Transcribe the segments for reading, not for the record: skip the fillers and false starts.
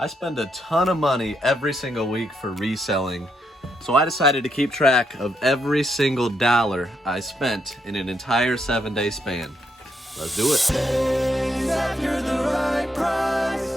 I spend a ton of money every single week for reselling, so I decided to keep track of every single dollar I spent in an entire 7-day span. Let's do it. Chase after the right price.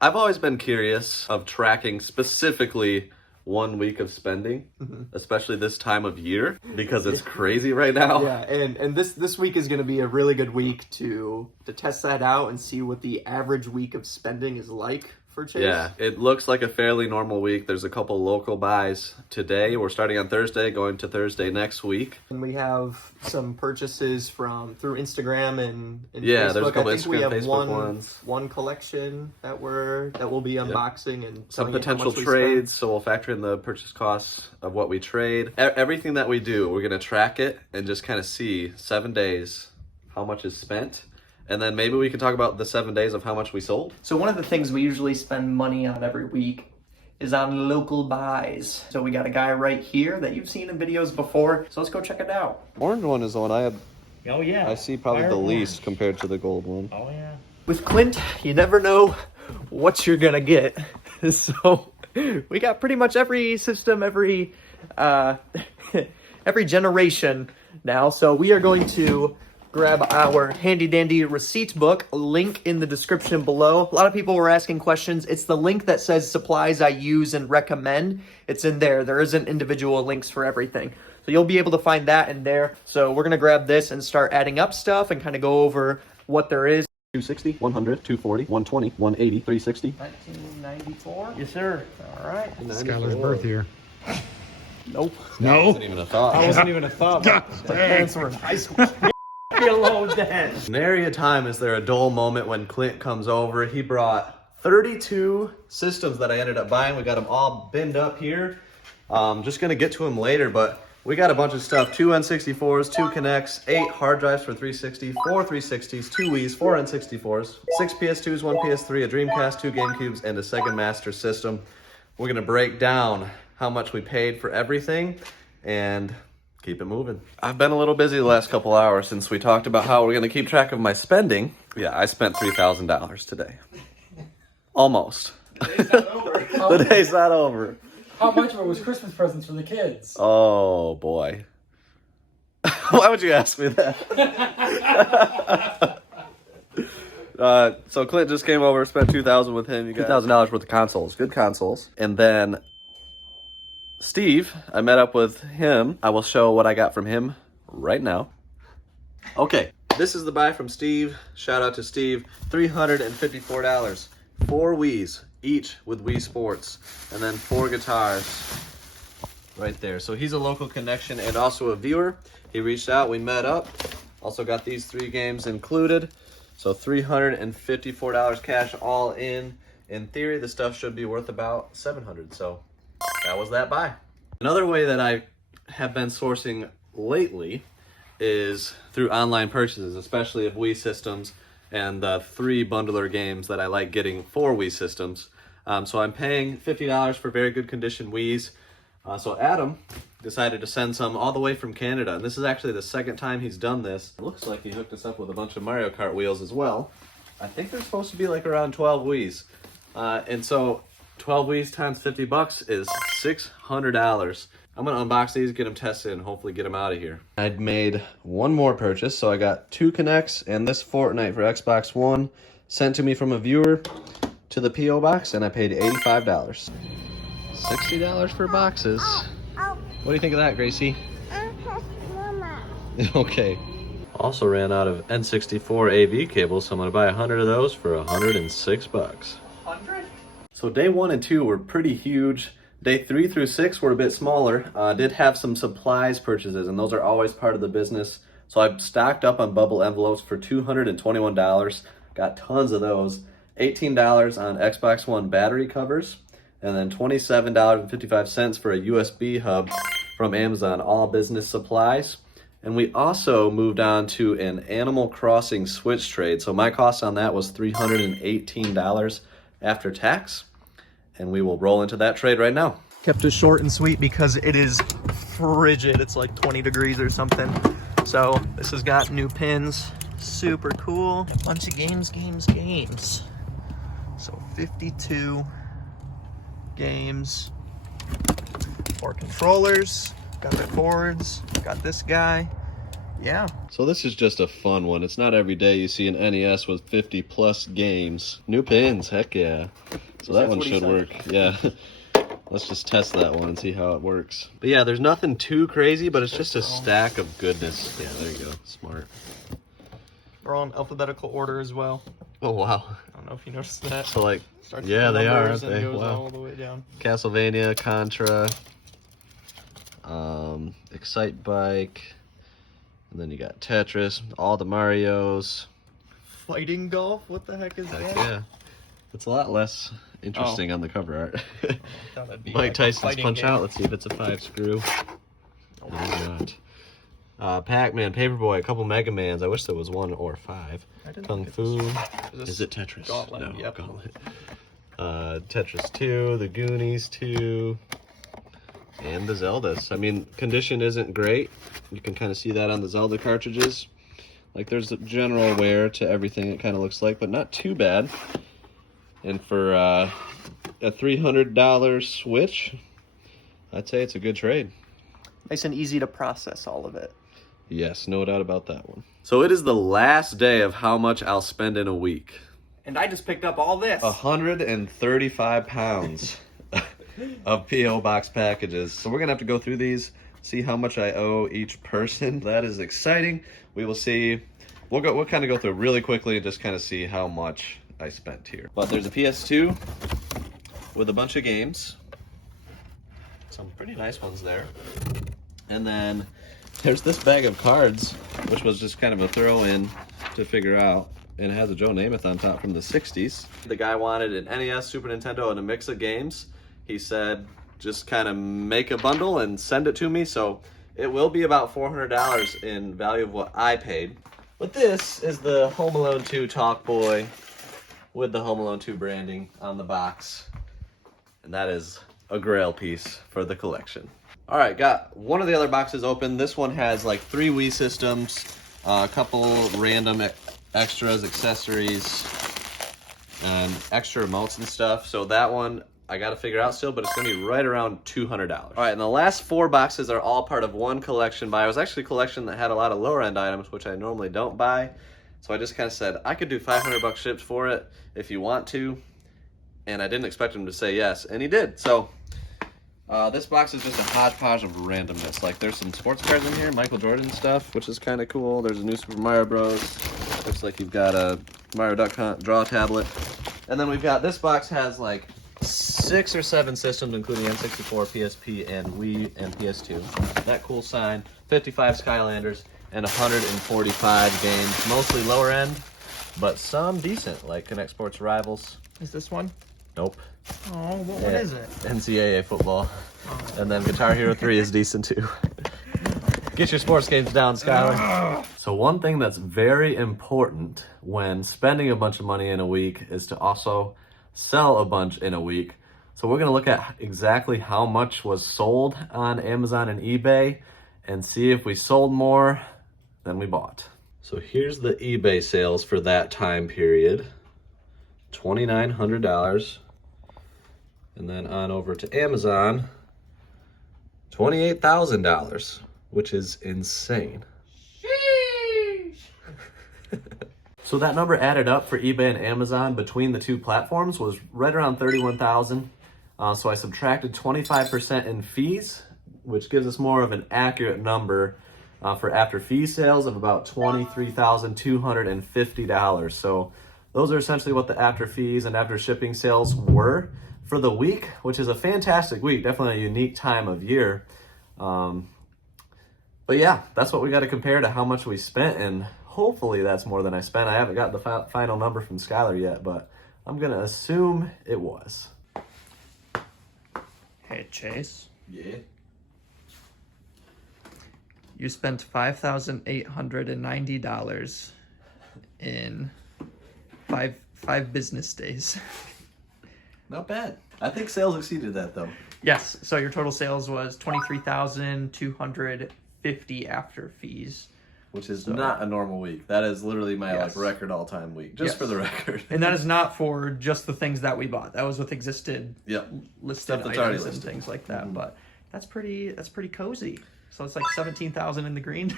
I've always been curious of tracking specifically 1 week of spending, especially this time of year, because it's crazy right now. Yeah, and this week is going to be a really good week to test that out and see what the average week of spending is like for Chase. Yeah, it looks like a fairly normal week. There's a couple local buys today. We're starting on Thursday, going to Thursday next week. And we have some purchases through Instagram and yeah, Facebook. There's a couple I think Instagram, we have Facebook ones. one collection that we'll be unboxing and some potential trades. So we'll factor in the purchase costs of what we trade. Everything that we do, we're gonna track it and just kind of see 7 days how much is spent. And then maybe we can talk about the 7 days of how much we sold. So one of the things we usually spend money on every week is on local buys. So we got a guy right here that you've seen in videos before. So let's go check it out. Orange one is the one I have. Oh yeah. I see probably the least compared to the gold one. Oh yeah. With Clint, you never know what you're gonna get. So we got pretty much every system, every generation now. So we are going to grab our handy dandy receipt book, link in the description below. A lot of people were asking questions. It's the link that says supplies I use and recommend. It's in there. There isn't individual links for everything. So you'll be able to find that in there. So we're gonna grab this and start adding up stuff and kind of go over what there is. 260, 100, 240, 120, 180, 360. 1994? Yes, sir. All right. Skylar's birth year. Nope. No. Wasn't even a thought. I wasn't even a thought. God My dang. parents were in high school. Be alone then. Nary a time is there a dull moment when Clint comes over. He brought 32 systems that I ended up buying. We got them all binned up here. Just gonna get to them later, but we got a bunch of stuff. 2 N64s, 2 Connects, 8 hard drives for 360, 4 360s, 2 Wii's, 4 N64s, 6 PS2s, 1 PS3, a Dreamcast, 2 GameCubes, and a Sega Master System. We're gonna break down how much we paid for everything and keep it moving. I've been a little busy the last couple hours since we talked about how we're gonna keep track of my spending. Yeah, I spent $3,000 today. Almost. The day's not over. How much of it was Christmas presents for the kids? Oh boy. Why would you ask me that? So Clint just came over, spent $2,000 with him. You got $2,000 worth of consoles, good consoles. And then Steve, I met up with him. I will show what I got from him right now. Okay, this is the buy from Steve. Shout out to Steve. $354. 4 Wii's, each with Wii Sports. And then 4 guitars right there. So he's a local connection and also a viewer. He reached out, we met up. Also got these 3 games included. So $354 cash all in. In theory, the stuff should be worth about $700. So that was that buy. Another way that I have been sourcing lately is through online purchases, especially of Wii systems and the 3 bundler games that I like getting for Wii systems. So I'm paying $50 for very good condition Wii's. So Adam decided to send some all the way from Canada, and this is actually the second time he's done this. It looks like he hooked us up with a bunch of Mario Kart wheels as well. I think they're supposed to be like around 12 Wii's. And so 12 Wii's times $50 is $600. I'm gonna unbox these, get them tested, and hopefully get them out of here. I'd made one more purchase, so I got 2 Connects and this Fortnite for Xbox One sent to me from a viewer to the P.O. box, and I paid $85. $60 for boxes. What do you think of that, Gracie? Okay. Also ran out of N64 AV cables, so I'm gonna buy 100 of those for $106. 100? So day 1 and 2 were pretty huge. Day 3 through 6 were a bit smaller. Did have some supplies purchases, and those are always part of the business. So I stocked up on bubble envelopes for $221. Got tons of those. $18 on Xbox One battery covers, and then $27.55 for a USB hub from Amazon, all business supplies. And we also moved on to an Animal Crossing Switch trade. So my cost on that was $318 after tax. And we will roll into that trade right now. Kept it short and sweet because it is frigid. It's like 20 degrees or something. So this has got new pins, Super cool. A bunch of games. So 52 games. 4 controllers. Got the cords. Got this guy. Yeah. So this is just a fun one. It's not every day you see an NES with 50 plus games. New pins, heck yeah. So that one should work. Yeah. Let's just test that one and see how it works. But yeah, there's nothing too crazy, but it's just a stack of goodness. Yeah, there you go. Smart. They're all in alphabetical order as well. Oh, wow. I don't know if you noticed that. So like, Starts yeah, with they are, numbers aren't and they? goes Wow. all the way down. Castlevania, Contra, Excite Bike, and then you got Tetris, all the Marios. Fighting golf? What the heck is that? Yeah. It's a lot less interesting on the cover art. Thought it'd be Mike like a Tyson's fighting Punch game. Out. Let's see if it's a 5-screw. No, it is not. Pac-Man, Paperboy, a couple Mega Mans. I wish there was 1 or 5. Kung Fu. Is it Tetris? Gauntlet? No, Yep. Gauntlet. Tetris 2, the Goonies 2, and the Zeldas. I mean, condition isn't great. You can kind of see that on the Zelda cartridges. Like, there's a general wear to everything, it kind of looks like, but not too bad. And for a $300 Switch, I'd say it's a good trade. Nice and easy to process all of it. Yes, no doubt about that one. So it is the last day of how much I'll spend in a week. And I just picked up all this. 135 pounds of P.O. Box packages. So we're going to have to go through these, see how much I owe each person. That is exciting. We will see. We'll kind of go through really quickly and just kind of see how much I spent here. But there's a PS2 with a bunch of games. Some pretty nice ones there. And then there's this bag of cards, which was just kind of a throw-in to figure out. And it has a Joe Namath on top from the 60s. The guy wanted an NES, Super Nintendo, and a mix of games. He said, just kind of make a bundle and send it to me. So it will be about $400 in value of what I paid. But this is the Home Alone 2 Talk Boy with the Home Alone 2 branding on the box. And that is a grail piece for the collection. All right, got one of the other boxes open. This one has like 3 Wii systems, a couple random extras, accessories, and extra remotes and stuff. So that one I got to figure out still, but it's going to be right around $200. All right, and the last 4 boxes are all part of one collection buy. It was actually a collection that had a lot of lower end items, which I normally don't buy. So I just kind of said, I could do 500 bucks shipped for it if you want to. And I didn't expect him to say yes, and he did. So this box is just a hodgepodge of randomness. Like, there's some sports cards in here, Michael Jordan stuff, which is kind of cool. There's a new Super Mario Bros. Looks like you've got a Mario Duck Hunt draw tablet. And then we've got, this box has like 6 or 7 systems, including N64, PSP, and Wii, and PS2. That cool sign, 55 Skylanders, and 145 games. Mostly lower end, but some decent, like Connect Sports Rivals. Is this one? Nope. Oh, what is it? NCAA football. And then Guitar Hero 3 is decent too. Get your sports games down, Skylar. So one thing that's very important when spending a bunch of money in a week is to also sell a bunch in a week. So we're gonna look at exactly how much was sold on Amazon and eBay and see if we sold more than we bought. So here's the eBay sales for that time period. $2,900. And then on over to Amazon, $28,000, which is insane. So that number added up for eBay and Amazon between the 2 platforms was right around $31,000. So I subtracted 25% in fees, which gives us more of an accurate number for after fee sales of about $23,250. So those are essentially what the after fees and after shipping sales were for the week, which is a fantastic week, definitely a unique time of year. But yeah, that's what we got to compare to how much we spent, and hopefully that's more than I spent. I haven't got the final number from Skylar yet, but I'm going to assume it was. Hey, Chase. Yeah. You spent $5,890 in five business days. Not bad. I think sales exceeded that though. Yes, so your total sales was $23,250 after fees. which is not a normal week. That is literally my Yes. like record all-time week, just Yes. for the record. And that is not for just the things that we bought. That was with existed Yep. listed Stuff that's already items and listed. things like that. But that's pretty cozy. So it's like 17,000 in the green.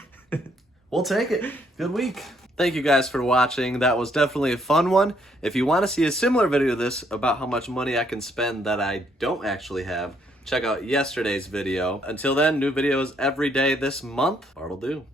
We'll take it. Good week. Thank you guys for watching. That was definitely a fun one. If you want to see a similar video to this about how much money I can spend that I don't actually have, check out yesterday's video. Until then, new videos every day this month. Bart'll do.